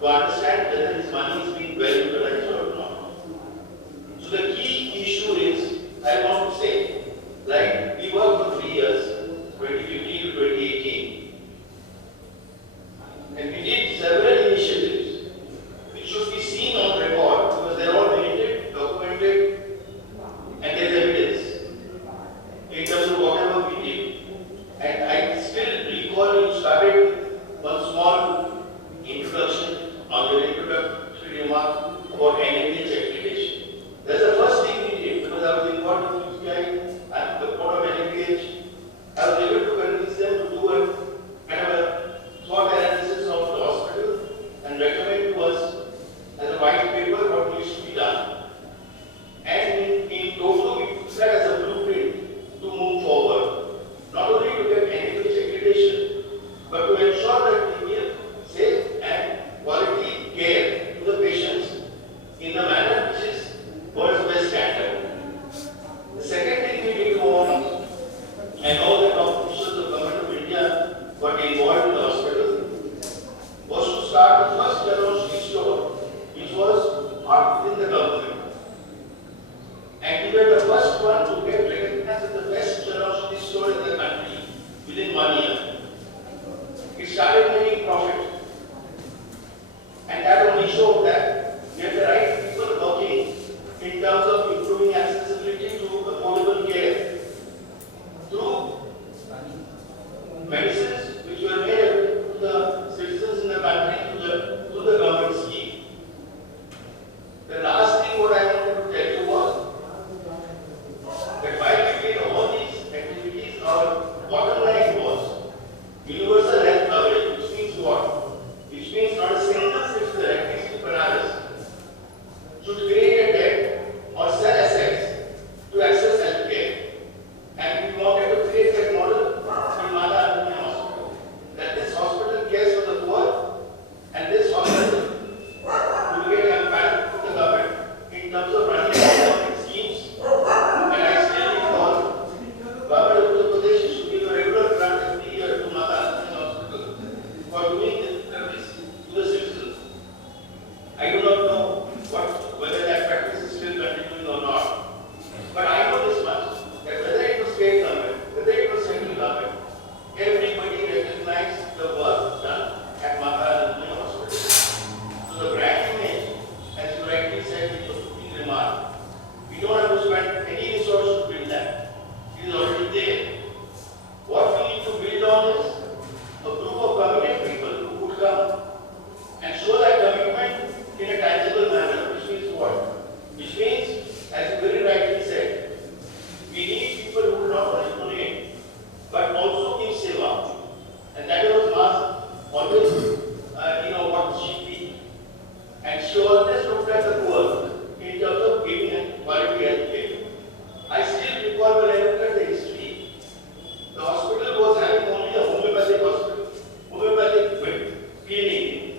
to understand whether his money is being well utilized or not. So the key issue is, I want to say, like we worked for 3 years, 2015 to 2018, and we did several initiatives which should be seen on record because they're all limited, documented, and there's evidence in terms of whatever we did. And I still recall you started with one small introduction on your introductory remark about NAH accreditation. That's the first thing we did because I was involved with UCI and the board of NAH. I was able to convince them to do a kind of a SWOT analysis of the hospital and recommend to us as a white paper what needs to be done. And in total, we put that as a blueprint to move forward. Not only to get NAH accreditation, but to ensure that we give safe and quality care to the patients in the manner which is world's best standard. The second thing we did was, and all the top officials of the government of India got involved in the hospital, was to start the first general store, which was part within the government. And we were the first one to get recognized as the best generosity store in the country within 1 year. It started making profit. And that only showed that we have the right people working in terms of improving accessibility to affordable care through medicines which were made to the citizens in the country through the government scheme. The last thing what I wanted to tell you was that while we did all these activities, our bottom line was universal health coverage, which means what? Which means not a single citizen, at least in Banaras, should create a debt or sell assets to access health care. And we wanted to create that model in MAH Hospital, that this hospital cares for the poor, and this hospital will get empowered from the government in terms of running government schemes. And I still recall, government of Uttar Pradesh should give a regular grant every year to MAH Hospital for doing this service to the citizens. I do not know whether that practice is still continuing or not, but I know this much, that whether it was state government, whether it was central government, everybody recognized the work done at MAH Hospital. So the brand image, as you rightly said in your opening remark, we don't have to spend any resource to build that. It is already there. What we need to build on is a group of committed people who would come and show that commitment in a tangible manner, which means what? Which means, as you very rightly said, we need people who will not only donate, but also give seva. And that was MAH always, what she did. And she always looked at the poor in terms of giving and quality health care. I still recall when I looked at the history, the hospital was having only a homeopathic hospital, homeopathic clinic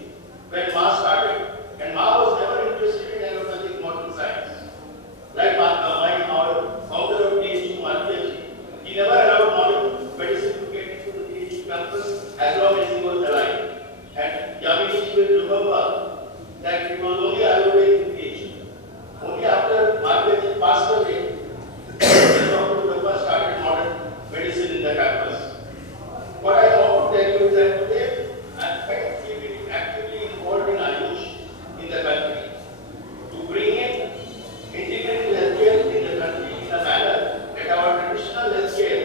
when MAH started. And MAH was never interested in allopathic modern science. Like my founder of PhD, Malviyaji, he never allowed modern medicine to get into the PhD campus as long as he was alive. And Yamini will remember that it was only Ayurvedic PhD. Only after Malviyaji passed away, Dr. started modern medicine in the campus. What I want to tell you is that today I am actively involved in Ayush in the country to bring in integrated healthcare in the country in a manner that our traditional healthcare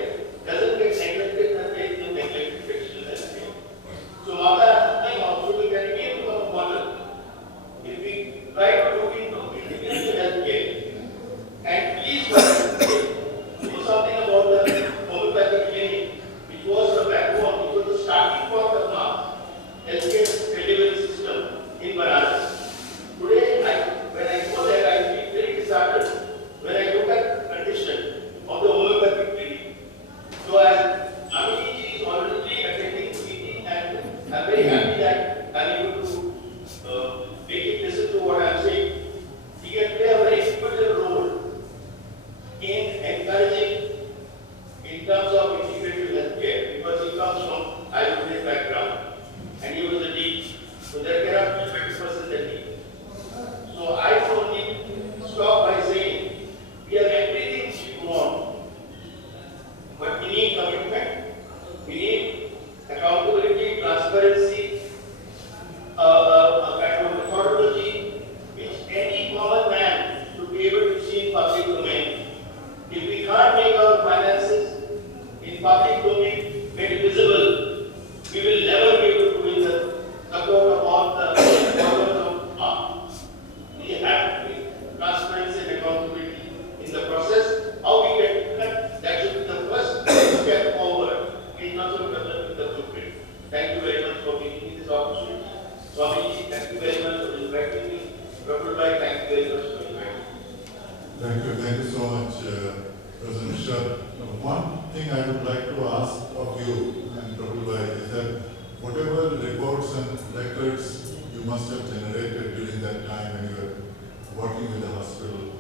doesn't get neglected the way we neglected traditional healthcare. So MAH Hospital can again become a model if we try to look into integrated healthcare. And please do something about the homeopathic clinic, which was the backbone, which was the starting point of MAH healthcare delivery system in Banaras. Today, when I go there, I feel very disheartened when I look at the condition of the homeopathic clinic. So as Amini is already attending the meeting, and I'm very happy that I'm able to make it listen to what I'm saying. He can play a very pivotal role in encouraging in terms of integrated healthcare because he comes from Ayurvedic background and he was a dean. So there cannot be Swamiji, thank you very much for inviting me. Prabhu Bhai, thank you very much for inviting me. Thank you so much, President Shah. One thing I would like to ask of you and Prabhu Bhai is that whatever reports and records you must have generated during that time when you were working with the hospital,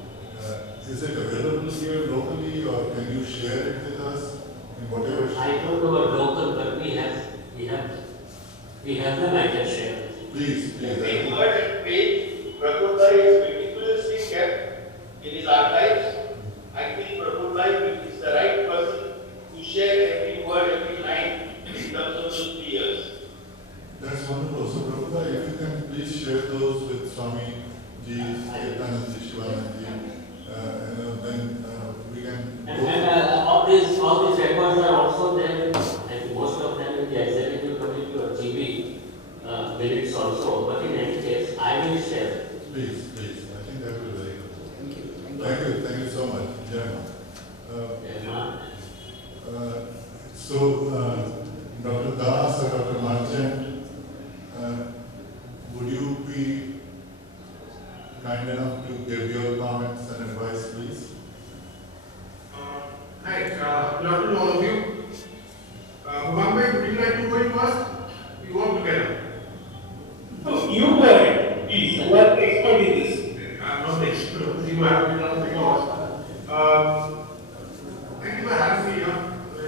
is it available here locally or can you share it with us in whatever shape? I don't know about local, but we have them. I can share. Please. Every word and page, Prabhu Bhai is meticulously kept in his archives. I think Prabhu Bhai is the right person to share every word, every line in terms of those 3 years. That's wonderful. So, Prabhu Bhai, if you can please share those with Swami Ji, Ketanand Ji, Shivanand Ji, then we can go. And all these records are also there. I think most of them in the executive committee or GB minutes also. But in any case, I will share. Please. I think that will be very good. Thank you so much. So, Dr. Das or Dr. Marchand, would you be kind enough to give your comments and advice, please? Hi, good afternoon to all of you. Bhagwan, would you like to go in first? We work together. No, you go ahead. Please, you are expert in this. I'm not the expert. You have been on the course. Thank you for having me here.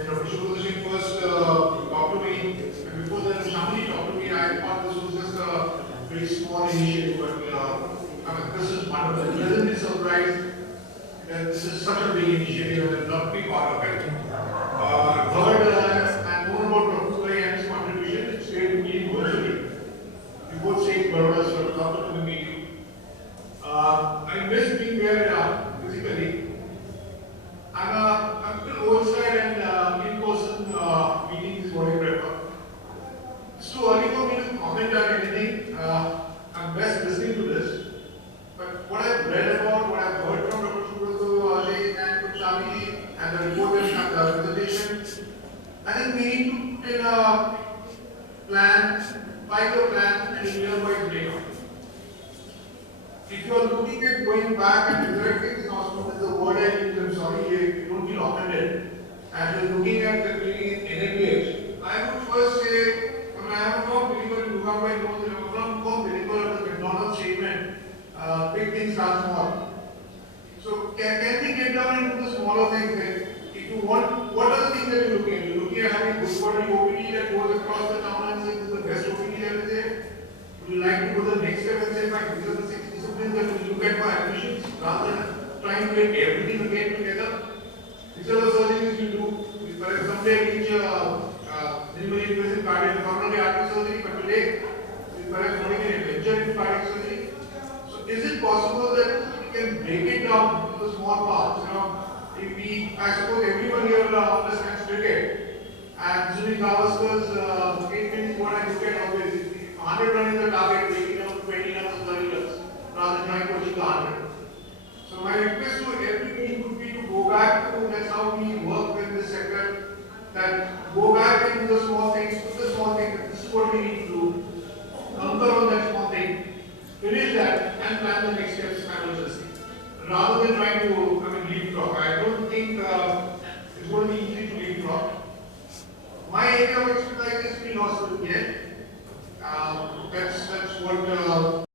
Dr. Shubhodashin first talked to me, and before that, Shamini talked to me. I thought this was just a very small initiative, but this is wonderful. Pleasantly surprised that this is such a big initiative and I'd love to be part of it. I've heard and more about Prabhu Bhai and his contribution. It's great to meet him virtually. We both stay in Baroda, so I'd love to meet you. I miss being there physically. I'm still old side and in-person meetings is what I prefer. It's too early for me to comment on anything. I'm best listening to this. But what I've read about, what I've heard from Dr. Shubhodashin and from Swami and the report and the presentation, I think we need to put in a plan, 5-year plan and a year-wise breakdown. If you are looking at going back and resurrecting this hospital, is the word I use, I'm sorry, you don't feel offended, and you're looking at the clinic in NMPH, I would first say, I am a firm believer in Bhagwan knows that I'm a firm believer of the McDonald's statement, big things start small. So can we get down into the smaller things? Like, if you want, what are the things that you're looking at? You're looking at having good quality OPD that goes across the town and says this is the best OPD that is there. Would you like to go the next step and say, fine, these are the 6 disciplines that we look at for admissions, rather than trying to get everything again together? These are the surgeries you do. If someday reach minimally invasive cardiac, not only artery surgery, but today, perhaps not even a venture in cardiac surgery. So is it possible that we can break it down into small parts? If we, I suppose everyone here understands cricket, and Sunil Gavaskar's statement is what I look at always. If 100 runs is the target, breaking down to 20 runs, 30 runs, rather than trying to achieve the 100. So my request to everybody would be to go back to, that's how we work with this sector, that go back into the small things, put the small things, this is what we need to do, conquer on that small thing, finish that, and plan the next steps simultaneously. Rather than trying to, leapfrog. I don't think it's going to be easy to leapfrog. My area of expertise is pre-hospital care.